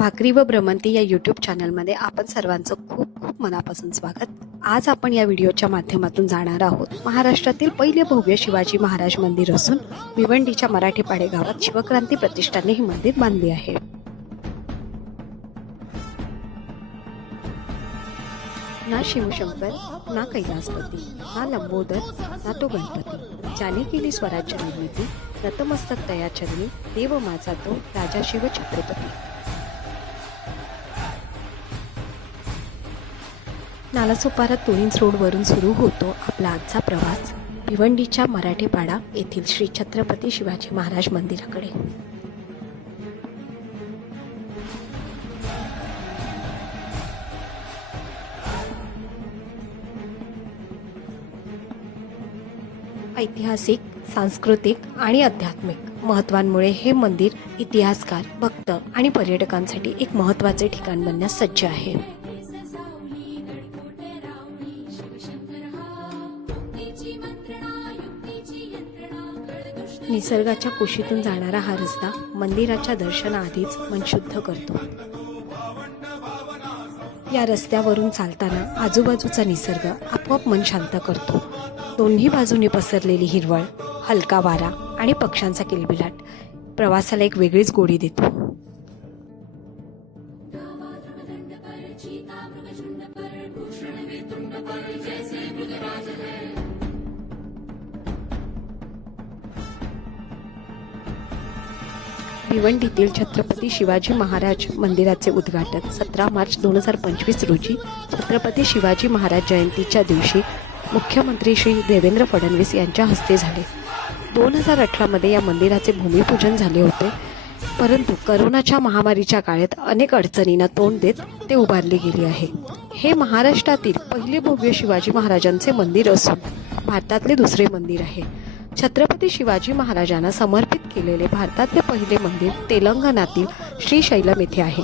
भाकरी व भ्रमंती या यूट्यूब चॅनलमध्ये आपण सर्वांचं खूप खूप मनापासून स्वागत. आज आपण या व्हिडिओच्या माध्यमातून जाणार आहोत महाराष्ट्रातील पहिले भव्य शिवाजी महाराज मंदिर असून भिवंडीच्या मराठीपाडे गावात शिवक्रांती प्रतिष्ठाने हे मंदिर बांधले आहे. ना शिवशंकर ना कैलासपती ना लंबोदर ना तो गणपती ज्याने केली स्वराज्य निर्मिती नतमस्तक तयाचरणी देव माझा तो राजा शिव छत्रपती. नालासोपारा तुळींच रोडवरून सुरू होतो आपला आजचा प्रवास. भिवंडीच्या मराठेपाडा येथील श्री छत्रपती शिवाजी महाराज मंदिराकडे. ऐतिहासिक सांस्कृतिक आणि आध्यात्मिक महत्वांमुळे हे मंदिर इतिहासकार भक्त आणि पर्यटकांसाठी एक महत्त्वाचे ठिकाण बनण्यास सज्ज आहे. निसर्गाच्या कुशीतून जाणारा हा रस्ता मंदिराच्या दर्शनाआधीच मन शुद्ध करतो. या रस्त्यावरून चालताना आजूबाजूचा निसर्ग आपोआप मन शांत करतो. दोन्ही बाजूने पसरलेली हिरवळ हलका वारा आणि पक्ष्यांचा किलबिलाट प्रवासाला एक वेगळीच गोडी देतो. भिवंडीतील छत्रपती शिवाजी महाराज मंदिराचे उद्घाटन सतरा मार्च दोन हजार पंचवीस रोजी छत्रपती शिवाजी महाराज जयंतीच्या दिवशी मुख्यमंत्री श्री देवेंद्र फडणवीस यांच्या हस्ते झाले. दोन हजार अठरामध्ये या मंदिराचे भूमिपूजन झाले होते. परंतु करोनाच्या महामारीच्या काळात अनेक अडचणींना तोंड देत ते उभारले गेले आहे. हे महाराष्ट्रातील पहिले भव्य शिवाजी महाराजांचे मंदिर असून भारतातले दुसरे मंदिर आहे. छत्रपती शिवाजी महाराजांना समर्पित केलेले भारतातले पहिले मंदिर तेलंगणातील श्रीशैलम येथे आहे.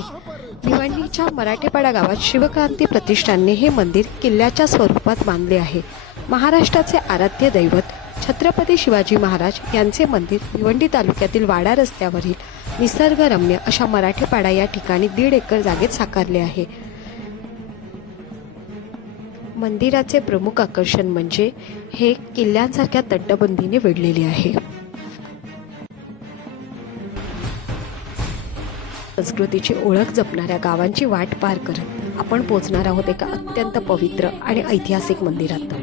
भिवंडीच्या मराठेपाडा गावात शिवक्रांती प्रतिष्ठानने हे मंदिर किल्ल्याच्या स्वरूपात बांधले आहे. महाराष्ट्राचे आराध्य दैवत छत्रपती शिवाजी महाराज यांचे मंदिर भिवंडी तालुक्यातील वाडा रस्त्यावरील निसर्गरम्य अशा मराठेपाडा या ठिकाणी दीड एकर जागेत साकारले आहे. मंदिराचे प्रमुख आकर्षण म्हणजे हे किल्ल्यांसारख्या तटबंदीने वेढलेले आहे. संस्कृतीची ओळख जपणाऱ्या गावांची वाट पार करत आपण पोचणार आहोत एका अत्यंत पवित्र आणि ऐतिहासिक मंदिरात.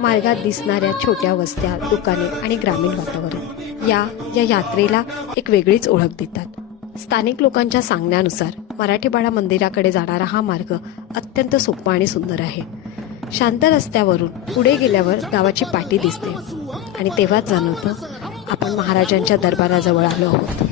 मार्गात दिसणाऱ्या छोट्या वस्त्या दुकाने आणि ग्रामीण वातावरण. या या यात्रेला एक वेगळीच ओळख देतात. स्थानिक लोकांच्या सांगण्यानुसार मराठीबाडा मंदिराकडे जाणारा हा मार्ग अत्यंत सोपा आणि सुंदर आहे. शांत रस्त्यावरून पुढे गेल्यावर गावाची पाटी दिसते आणि तेव्हाच जाणवतं आपण महाराजांच्या दरबाराजवळ आलो आहोत.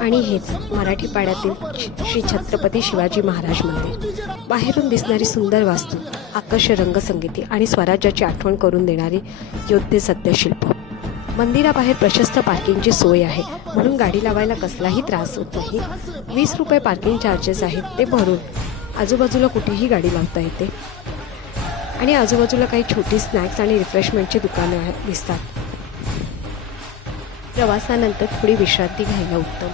आणि हेच मराठीपाड्यातील पाड्यातील श्री छत्रपती शिवाजी महाराज मंदिर. बाहेरून दिसणारी सुंदर वास्तू आकर्ष रंगसंगीती आणि स्वराज्याची आठवण करून देणारी योद्धे सत्यशिल्प. मंदिराबाहेर प्रशस्त पार्किंगची सोय आहे. म्हणून गाडी लावायला कसलाही त्रास होत नाही. वीस रुपये पार्किंग चार्जेस आहेत ते भरून आजूबाजूला कुठेही गाडी लावता येते. आणि आजूबाजूला काही छोटी स्नॅक्स आणि रिफ्रेशमेंटची दुकानं आहेत दिसतात. प्रवासानंतर थोडी विश्रांती घ्यायला उत्तम.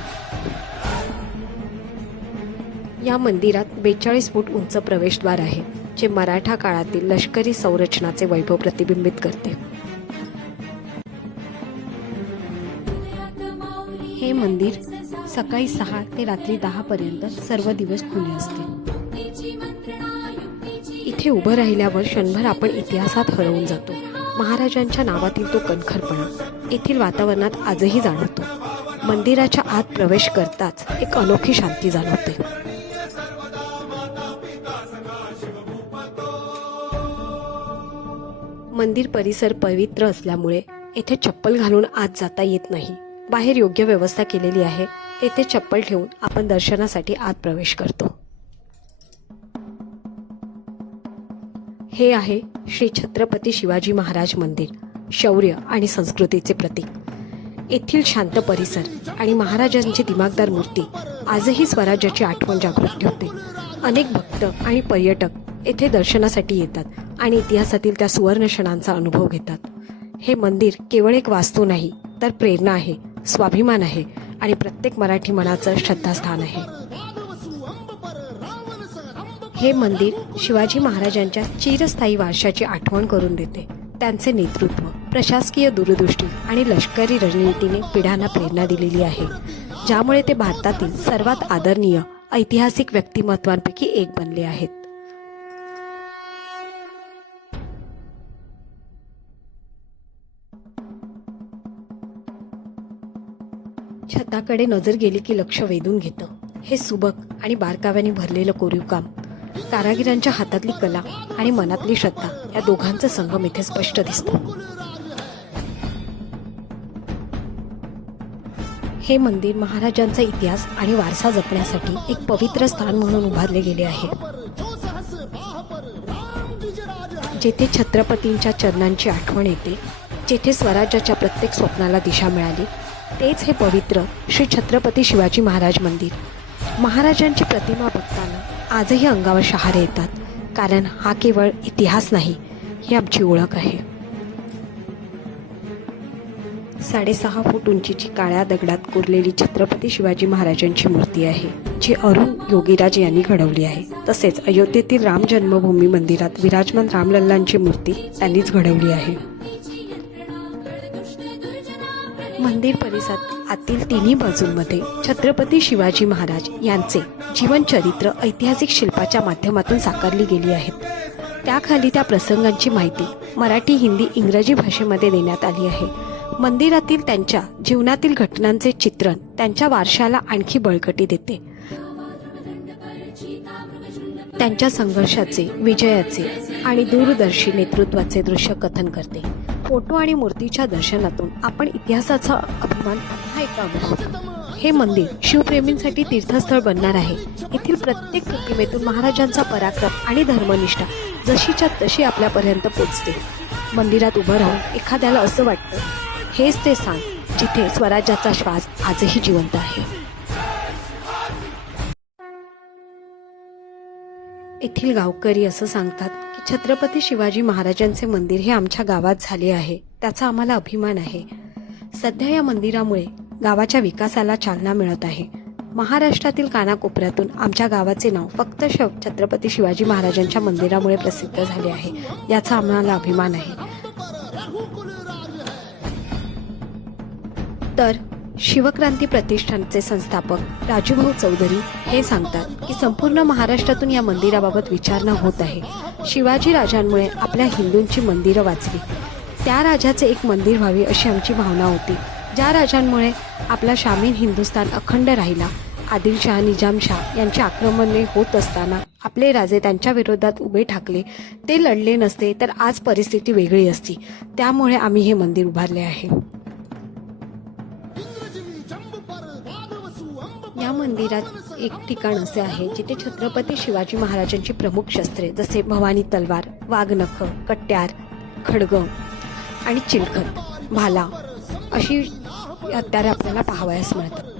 या मंदिरात बेचाळीस फूट उंच प्रवेशद्वार आहे. जे मराठा काळातील लष्करी संरचनाचे वैभव प्रतिबिंबित करते. हे मंदिर सकाळी सहा ते रात्री दहा पर्यंत सर्व दिवस खुले असते. इथे उभं राहिल्यावर क्षणभर आपण इतिहासात हरवून जातो. महाराजांच्या नावातील तो कणखरपणा येथील वातावरणात आजही जाणवतो. मंदिराच्या आत प्रवेश करताच एक अनोखी शांती जाणवते. मंदिर परिसर पवित्र असल्यामुळे येथे चप्पल घालून आत जाता येत नाही. बाहेर योग्य व्यवस्था केलेली आहे. तेथे चप्पल ठेवून आपण दर्शनासाठी आत प्रवेश करतो. हे आहे श्री छत्रपती शिवाजी महाराज मंदिर शौर्य आणि संस्कृतीचे प्रतीक. येथील शांत परिसर आणि महाराजांची दिमागदार मूर्ती आजही स्वराज्याची आठवण जागृत ठेवते. अनेक भक्त आणि पर्यटक येथे दर्शनासाठी येतात आणि इतिहासातील त्या सुवर्ण क्षणांचा अनुभव घेतात. हे मंदिर केवळ एक वास्तू नाही तर प्रेरणा आहे स्वाभिमान आहे आणि प्रत्येक मराठी मनाचं श्रद्धास्थान आहे. हे मंदिर शिवाजी महाराजांच्या चिरस्थायी वारशाची आठवण करून देते. त्यांचे नेतृत्व प्रशासकीय दूरदृष्टी आणि लष्करी रणनीतीने पिढ्यांना प्रेरणा दिलेली आहे ज्यामुळे ते भारतातील सर्वात आदरणीय ऐतिहासिक व्यक्तिमत्वांपैकी एक बनले आहेत. छताकडे नजर गेली की लक्ष वेधून घेतं. हे सुबक आणि बारकाव्याने भरलेलं कोरीव काम कारागिरांच्या हातातली कला आणि मनातली श्रद्धा या दोघांचं संगम इथे स्पष्ट दिसतो. हे मंदिर महाराजांचा इतिहास आणि वारसा जपण्यासाठी एक पवित्र स्थान म्हणून उभारले गेले आहे. जेथे छत्रपतींच्या चरणांची आठवण येते जेथे स्वराज्याच्या प्रत्येक स्वप्नाला दिशा मिळाली तेच हे पवित्र श्री छत्रपती शिवाजी महाराज मंदिर. महाराजांची प्रतिमा बघताना आजही अंगावर शहारे येतात. कारण हा केवळ इतिहास नाही ही आमची ओळख आहे. साडेसहा फूट उंचीची काळ्या दगडात कोरलेली छत्रपती शिवाजी महाराजांची मूर्ती आहे जी अरुण योगीराज यांनी घडवली आहे. तसेच अयोध्येतील राम जन्मभूमी मंदिरात विराजमान रामलल्लांची मूर्ती त्यांनीच घडवली आहे. मंदिर परिसरात आतील तिन्ही बाजूंमध्ये छत्रपती शिवाजी महाराज यांचे जीवनचरित्र ऐतिहासिक शिल्पाच्या माध्यमातून साकारली गेली आहेत. त्याखाली त्या प्रसंगांची माहिती मराठी हिंदी इंग्रजी भाषेमध्ये देण्यात आली आहे. मंदिरातील त्यांच्या जीवनातील घटनांचे चित्रण त्यांच्या वारशाला आणखी बळकटी देते. त्यांच्या संघर्षाचे विजयाचे आणि दूरदर्शी नेतृत्वाचे दृश्य कथन करते. फोटो आणि मूर्तीच्या दर्शनातून आपण इतिहासाचा अभिमान पुन्हा एक अनुभवतो हे मंदिर शिवप्रेमींसाठी तीर्थस्थळ बनणार आहे. येथील प्रत्येक प्रतिमेतून महाराजांचा पराक्रम आणि धर्मनिष्ठा जशीच्या तशी आपल्यापर्यंत पोचते. मंदिरात उभं राहून एखाद्याला असं वाटतं हेच ते स्थान जिथे स्वराज्याचा श्वास आजही जिवंत आहे. येथील गावकरी असं सांगतात की छत्रपती शिवाजी महाराजांचे मंदिर हे आमच्या गावात झाले आहे. त्याचा आम्हाला अभिमान आहे. सध्या या मंदिरामुळे गावाच्या विकासाला चालना मिळत आहे. महाराष्ट्रातील कानाकोपऱ्यातून आमच्या गावाचे नाव फक्त शव छत्रपती शिवाजी महाराजांच्या मंदिरामुळे प्रसिद्ध झाले आहे. याचा आम्हाला अभिमान आहे. तर शिवक्रांती प्रतिष्ठानचे संस्थापक राजूभाऊ चौधरी हे सांगतात की संपूर्ण महाराष्ट्रातून या मंदिराबाबत विचारणा होत आहे. शिवाजी राजांमुळे आपल्या हिंदूंची मंदिरं वाचली. त्या राजाचे एक मंदिर व्हावे अशी आमची भावना होती. ज्या राजांमुळे आपला शामीन हिंदुस्थान अखंड राहिला. आदिलशाह निजामशाह यांचे आक्रमणे होत असताना आपले राजे त्यांच्या विरोधात उभे ठाकले. ते लढले नसते तर आज परिस्थिती वेगळी असती. त्यामुळे आम्ही हे मंदिर उभारले आहे. या मंदिरात एक ठिकाण असे आहे जिथे छत्रपती शिवाजी महाराजांची प्रमुख शस्त्रे जसे भवानी तलवार वाघनख कट्यार खडग आणि चिलखत भाला अशी हत्यारे आपल्याला पाहावयास मिळतात.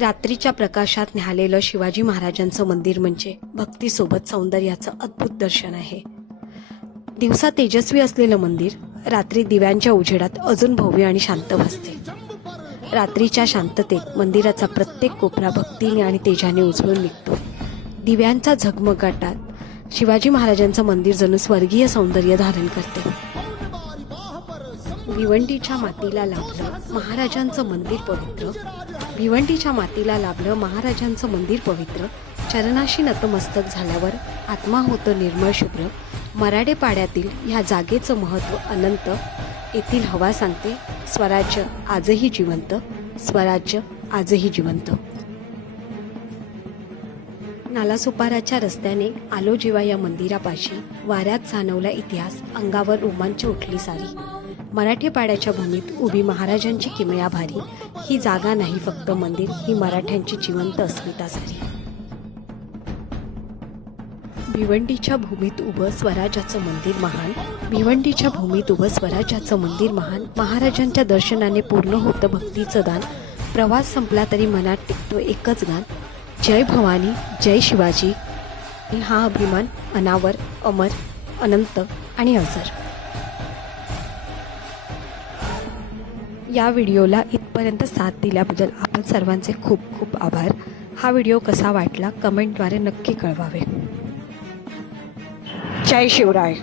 रात्रीच्या प्रकाशात न्याहालेलं शिवाजी महाराजांचं मंदिर म्हणजे भक्तीसोबत सौंदर्याचं अद्भुत दर्शन आहे. दिवसा तेजस्वी असलेलं मंदिर रात्री दिव्यांच्या उजेडात अजून भव्य आणि शांत भासते रात्रीच्या शांततेत मंदिराचा प्रत्येक कोपरा भक्तीने आणि तेजाने उजळून निघतो. दिव्यांचा झगमगाटात शिवाजी महाराजांचं मंदिर जणू स्वर्गीय सौंदर्य धारण करते. भिवंडीच्या मातीला लाभलं महाराजांचं मंदिर पवित्र. भिवंडीच्या मातीला लाभलं महाराजांचं मंदिर पवित्र. चरणाशी नतमस्तक झाल्यावर आत्मा होतं निर्मळ शुभ्र. मराठे पाड्यातील ह्या जागेचं महत्त्व अनंत. येथील हवा सांगते स्वराज्य आजही जिवंत स्वराज्य आजही जिवंत. नालासोपाराच्या रस्त्याने आलो या मंदिरापाशी वाऱ्यात जाणवला इतिहास अंगावर रोमांच उठली सारी. मराठीपाड्याच्या भूमीत उभी महाराजांची किमया भारी ही जागा नाही फक्त मंदिर ही मराठ्यांची जिवंत अस्मिता सारी भिवंडीच्या भूमीत उभं स्वराज्याचं मंदिर महान. भिवंडीच्या भूमीत उभं स्वराज्याचं मंदिर महान. महाराजांच्या दर्शनाने पूर्ण होतं भक्तीचं दान. प्रवास संपला तरी मनात टिकतो एकच गान. जय भवानी जय शिवाजी. हा अभिमान अनावर अमर अनंत आणि अजर. या व्हिडिओला इथपर्यंत साथ दिल्याबद्दल आपण सर्वांचे खूप खूप आभार. हा व्हिडिओ कसा वाटला कमेंटद्वारे नक्की कळवावे. जय शिवराय.